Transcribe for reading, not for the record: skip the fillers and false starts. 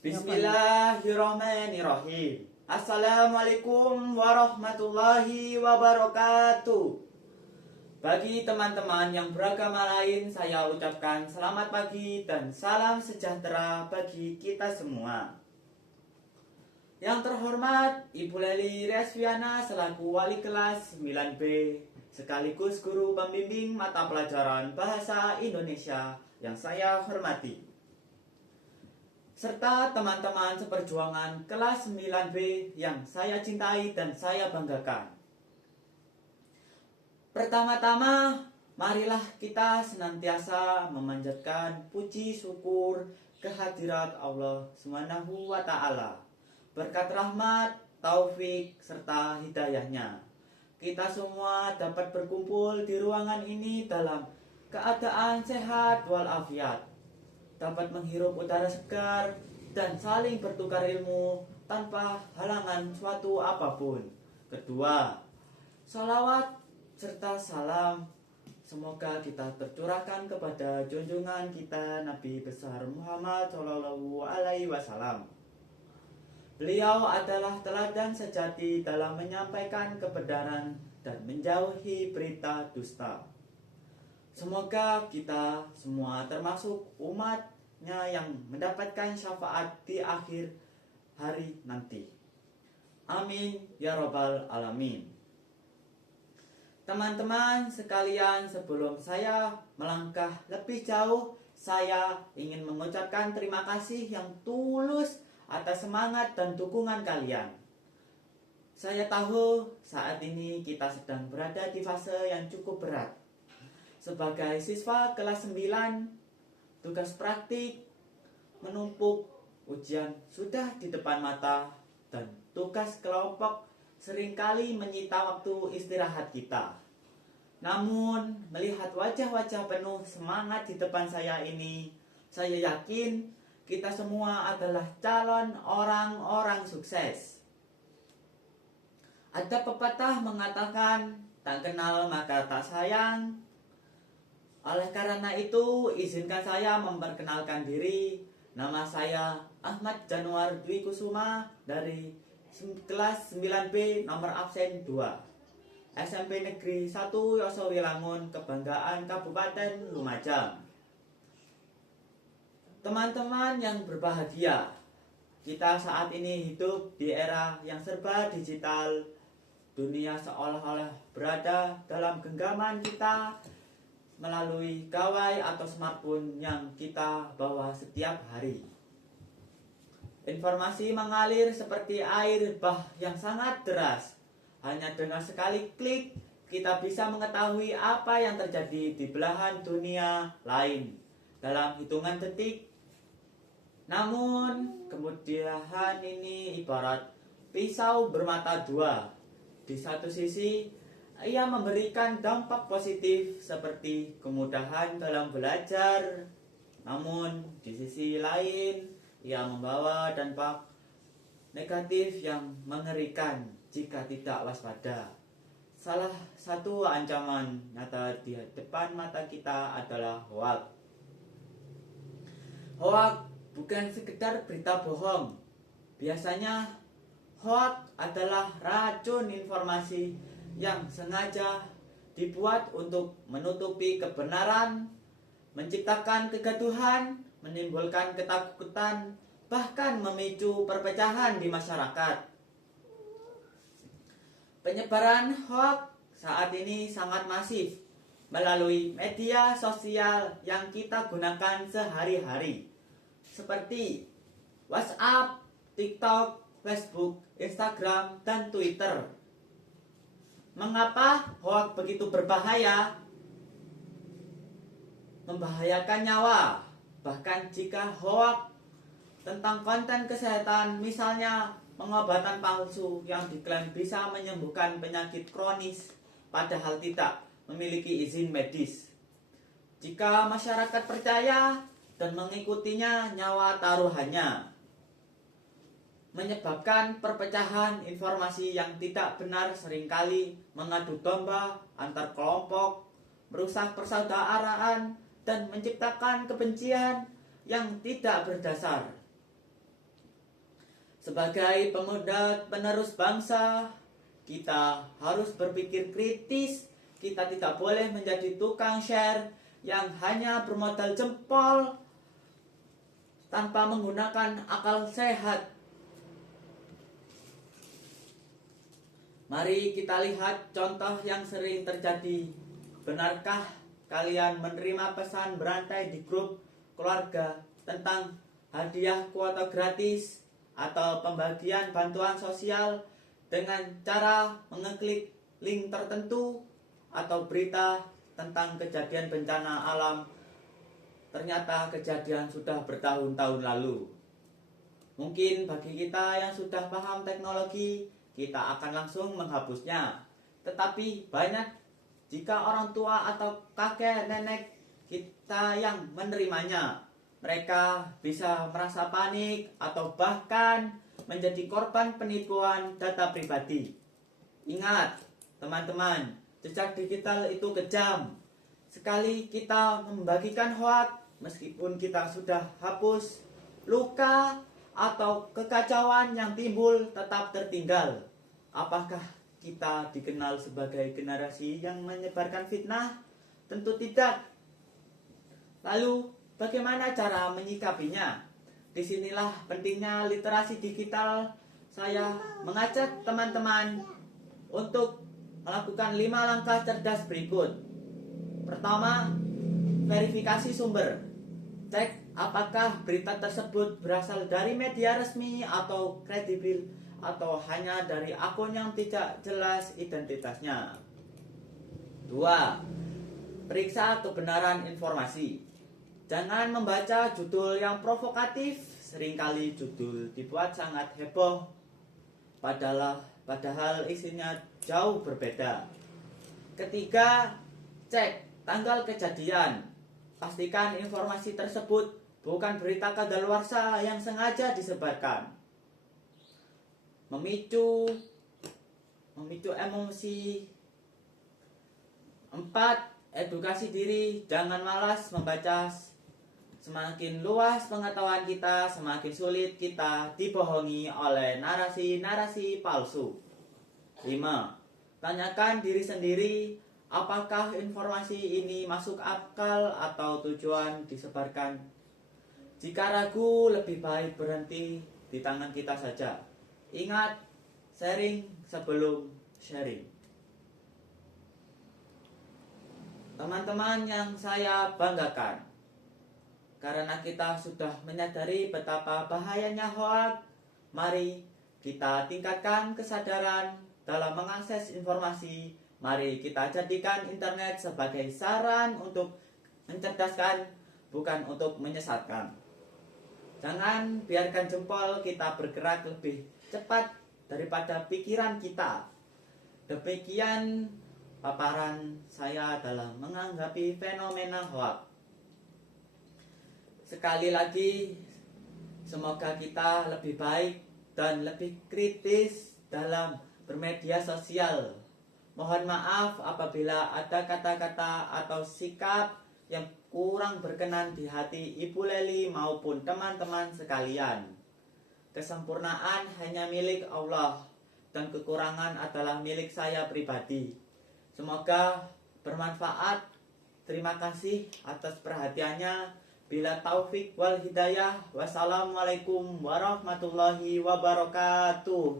Bismillahirrahmanirrahim. Assalamualaikum warahmatullahi wabarakatuh. Bagi teman-teman yang beragama lain, saya ucapkan selamat pagi dan salam sejahtera bagi kita semua. Yang terhormat Ibu Leli Resviana selaku wali kelas 9B sekaligus guru pembimbing mata pelajaran Bahasa Indonesia yang saya hormati, serta teman-teman seperjuangan kelas 9B yang saya cintai dan saya banggakan. Pertama-tama, marilah kita senantiasa memanjatkan puji syukur kehadirat Allah Subhanahu wa Ta'ala. Berkat rahmat, taufik, serta hidayahnya, kita semua dapat berkumpul di ruangan ini dalam keadaan sehat walafiat, dapat menghirup udara segar dan saling bertukar ilmu tanpa halangan suatu apapun. Kedua, salawat serta salam semoga kita tercurahkan kepada junjungan kita Nabi besar Muhammad Shallallahu Alaihi Wasallam. Beliau adalah teladan sejati dalam menyampaikan kebenaran dan menjauhi berita dusta. Semoga kita semua termasuk umatnya yang mendapatkan syafaat di akhir hari nanti. Amin ya robbal alamin. Teman-teman sekalian, sebelum saya melangkah lebih jauh, saya ingin mengucapkan terima kasih yang tulus atas semangat dan dukungan kalian. Saya tahu saat ini kita sedang berada di fase yang cukup berat. Sebagai siswa kelas 9, tugas praktik menumpuk, ujian sudah di depan mata, dan tugas kelompok seringkali menyita waktu istirahat kita. Namun, melihat wajah-wajah penuh semangat di depan saya ini, saya yakin kita semua adalah calon orang-orang sukses. Ada pepatah mengatakan, tak kenal maka tak sayang. Oleh karena itu, izinkan saya memperkenalkan diri. Nama saya Ahmad Januar Dwi Kusuma dari kelas 9B nomor absen 2, SMP Negeri 1 Yosowilangun, Kebanggaan Kabupaten Lumajang. Teman-teman yang berbahagia, kita saat ini hidup di era yang serba digital. Dunia seolah-olah berada dalam genggaman kita melalui gawai atau smartphone yang kita bawa setiap hari. Informasi mengalir seperti air bah yang sangat deras. Hanya dengan sekali klik, kita bisa mengetahui apa yang terjadi di belahan dunia lain dalam hitungan detik. Namun, kemudahan ini ibarat pisau bermata dua. Di satu sisi, ia memberikan dampak positif seperti kemudahan dalam belajar. Namun, di sisi lain, ia membawa dampak negatif yang mengerikan jika tidak waspada. Salah satu ancaman nyata di depan mata kita adalah hoak. Hoak bukan sekedar berita bohong. Biasanya, hoak adalah racun informasi yang sengaja dibuat untuk menutupi kebenaran, menciptakan kegaduhan, menimbulkan ketakutan, bahkan memicu perpecahan di masyarakat. Penyebaran hoaks saat ini sangat masif melalui media sosial yang kita gunakan sehari-hari, seperti WhatsApp, TikTok, Facebook, Instagram, dan Twitter. Mengapa hoaks begitu berbahaya? Membahayakan nyawa. Bahkan jika hoaks tentang konten kesehatan, misalnya pengobatan palsu yang diklaim bisa menyembuhkan penyakit kronis, padahal tidak memiliki izin medis. Jika masyarakat percaya dan mengikutinya, nyawa taruhannya. Menyebabkan perpecahan informasi yang tidak benar, seringkali mengadu domba antar kelompok, merusak persaudaraan, dan menciptakan kebencian yang tidak berdasar. Sebagai pemuda penerus bangsa, kita harus berpikir kritis. Kita tidak boleh menjadi tukang share yang hanya bermodal jempol tanpa menggunakan akal sehat. Mari kita lihat contoh yang sering terjadi. Benarkah kalian menerima pesan berantai di grup keluarga tentang hadiah kuota gratis atau pembagian bantuan sosial dengan cara mengeklik link tertentu, atau berita tentang kejadian bencana alam ternyata kejadian sudah bertahun-tahun lalu? Mungkin bagi kita yang sudah paham teknologi, kita akan langsung menghapusnya. Tetapi banyak jika orang tua atau kakek nenek kita yang menerimanya. Mereka bisa merasa panik atau bahkan menjadi korban penipuan data pribadi. Ingat, teman-teman, jejak digital itu kejam. Sekali kita membagikan hoax, meskipun kita sudah hapus, luka atau kekacauan yang timbul tetap tertinggal. Apakah kita dikenal sebagai generasi yang menyebarkan fitnah? Tentu tidak. Lalu, bagaimana cara menyikapinya? Disinilah pentingnya literasi digital. Saya mengajak teman-teman untuk melakukan 5 langkah cerdas berikut. Pertama, verifikasi sumber. Cek apakah berita tersebut berasal dari media resmi atau kredibel, atau hanya dari akun yang tidak jelas identitasnya. 2. Periksa kebenaran informasi. Jangan membaca judul yang provokatif. Seringkali judul dibuat sangat heboh, padahal isinya jauh berbeda. Ketiga, cek tanggal kejadian. Pastikan informasi tersebut bukan berita kadaluarsa yang sengaja disebarkan, memicu emosi. 4. Edukasi diri. Jangan malas membaca. Semakin luas pengetahuan kita, semakin sulit kita dibohongi oleh narasi-narasi palsu. 5. Tanyakan diri sendiri, apakah informasi ini masuk akal atau tujuan disebarkan? Jika ragu, lebih baik berhenti di tangan kita saja. Ingat, sharing sebelum sharing. Teman-teman yang saya banggakan, karena kita sudah menyadari betapa bahayanya hoax, mari kita tingkatkan kesadaran dalam mengakses informasi. Mari kita jadikan internet sebagai saran untuk mencerdaskan, bukan untuk menyesatkan. Jangan biarkan jempol kita bergerak lebih cepat daripada pikiran kita. Demikian paparan saya dalam menanggapi fenomena hoax. Sekali lagi, semoga kita lebih baik dan lebih kritis dalam bermedia sosial. Mohon maaf apabila ada kata-kata atau sikap yang kurang berkenan di hati Ibu Leli maupun teman-teman sekalian. Kesempurnaan hanya milik Allah dan kekurangan adalah milik saya pribadi. Semoga bermanfaat. Terima kasih atas perhatiannya. Bila taufik wal hidayah. Wassalamualaikum warahmatullahi wabarakatuh.